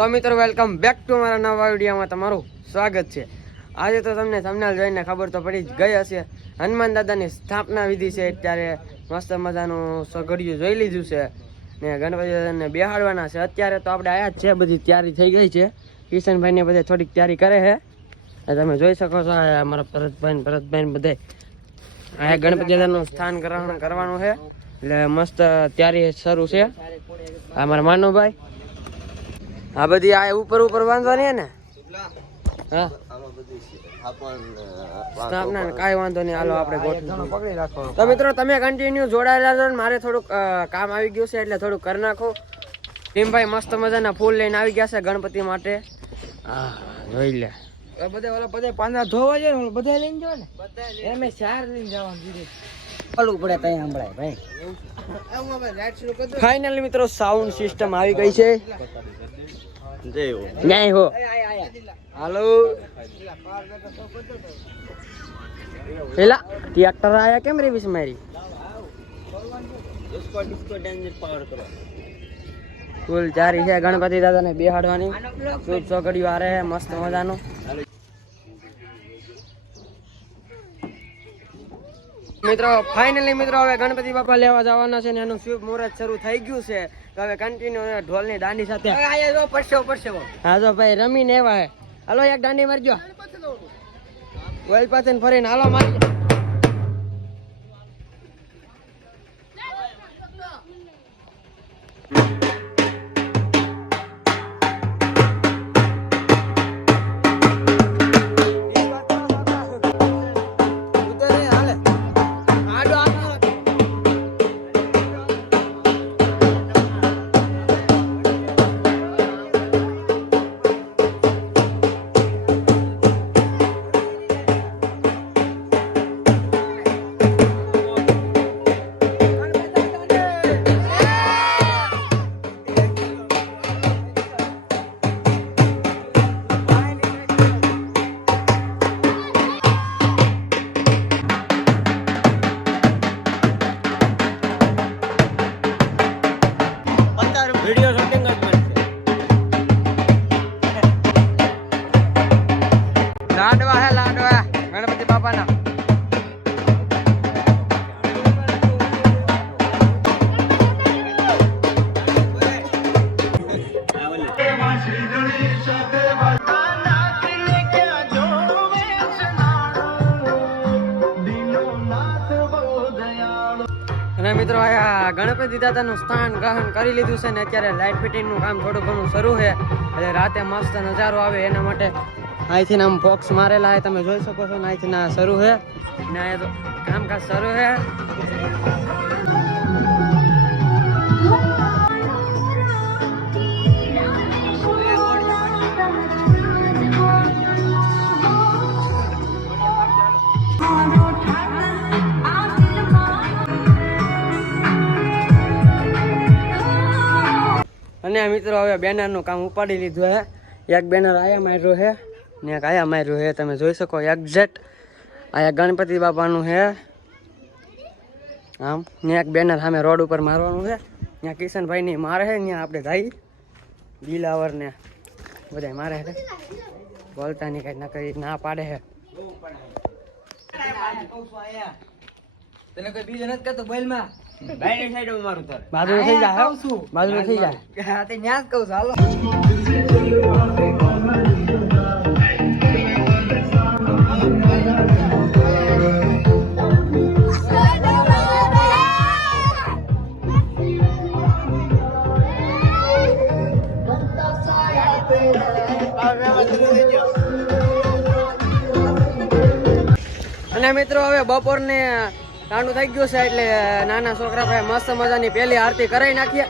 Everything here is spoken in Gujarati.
તો મિત્રો વેલકમ બેક ટુ મારા નવા વિડીયોમાં તમારું સ્વાગત છે. આજે તો તમને સમનાલ જોઈને ખબર તો પડી જ ગઈ હશે. હનુમાન દાદાની સ્થાપના વિધિ છે. અત્યારે મસ્ત મજાનું સગડિયું જોઈ લીધું છે ને ગણપતિ દાદાને બેહાડવાના છે. અત્યારે તો આપણે આયા જ છે. બધી તૈયારી થઈ ગઈ છે. કિશનભાઈને બધે થોડીક તૈયારી કરે છે. તમે જોઈ શકો છો, આ અમારા ભરતભાઈ ભરતભાઈ બધે. અહીંયા ગણપતિ દાદાનું સ્થાન ગ્રહણ કરવાનું છે. એટલે મસ્ત તૈયારી શરૂ છે. આ મારા માનવભાઈ આ બધી આ ઉપર ઉપર બાંધવાની હે ને? હા? સ્થાપના કાંઈ વાંધો નહીં. હાલો આપણે ગોઠવી તો મિત્રો તમે કન્ટિન્યુ જોડાયેલા છો મારે થોડુંક કામ આવી ગયું છે એટલે થોડુંક કરી નાખો. ટીમભાઈ મસ્ત મજાના ફૂલ લઈને આવી ગયા છે ગણપતિ માટે. હા જોઈ લે. બધા ઓલા બધા પાંદડા ધોવા જાય ને બધા લઈને જાવ ને. એમે ચાર લઈને જવાનું દીધું પડે ત્યાં સંભળાય ભાઈ. ફાઇનલી મિત્રો સાઉન્ડ સિસ્ટમ આવી ગઈ છે. ન્યાય હો. હાલો. પેલા ટ્રેક્ટર આયા કેમ રેવીશ મારી? ફૂલ ચારી છે ગણપતિ દાદાને બેહાડવાની. શુભ ચોકડીઓ આ રહે મસ્ત મજાનું. મિત્રો ફાઇનલી મિત્રો હવે ગણપતિ બાપા લેવા જવાના છે ને એનું શુભ મુહૂર્ત શરૂ થઈ ગયું છે. તો હવે કન્ટિન્યુ ઢોલની દાંડી સાથે. હા તો ભાઈ રમીને એવા હે. હાલો એક દાંડી મારજો. ગોલ પાસે ફરીને હાલો મારી. અને મિત્રો, આ ગણપતિ દાદાનું સ્થાન ગ્રહણ કરી લીધું છે ને અત્યારે લાઇટ ફિટિંગનું કામ થોડું ઘણું શરૂ છે. એટલે રાતે મસ્ત નજારો આવે એના માટે અહીંથી આમ બોક્સ મારેલા છે. તમે જોઈ શકો છો ને અહીંથી ના શરૂ છે. ને અહીંયા તો કામકાજ શરૂ છે. અને આ મિત્રો હવે બેનરનું કામ ઉપાડી લીધું હે. એક બેનર આયા માર્યું છે ને એક આયા માર્યું છે તમે જોઈ શકો એક્ઝેક્ટ આયા ગણપતિ બાપાનું છે આમ, ને એક બેનર સામે રોડ ઉપર મારવાનું છે ત્યાં કિશનભાઈની મારે છે ત્યાં આપણે જાય. દિલાવર ને બધા મારે છે બોલતાની કંઈ ના કરી, ના પાડે છે તને કોઈ બીજો નથી બાજુ થઈ જાય હો. બાજુ થઈ જાય. હા તે ન્યાસ કહું છું હાલો. અને મિત્રો હવે બપોરને ટાણું થઈ ગયું છે એટલે નાના છોકરા ભાઈ મસ્ત મજાની પહેલી આરતી કરાવી નાખીએ.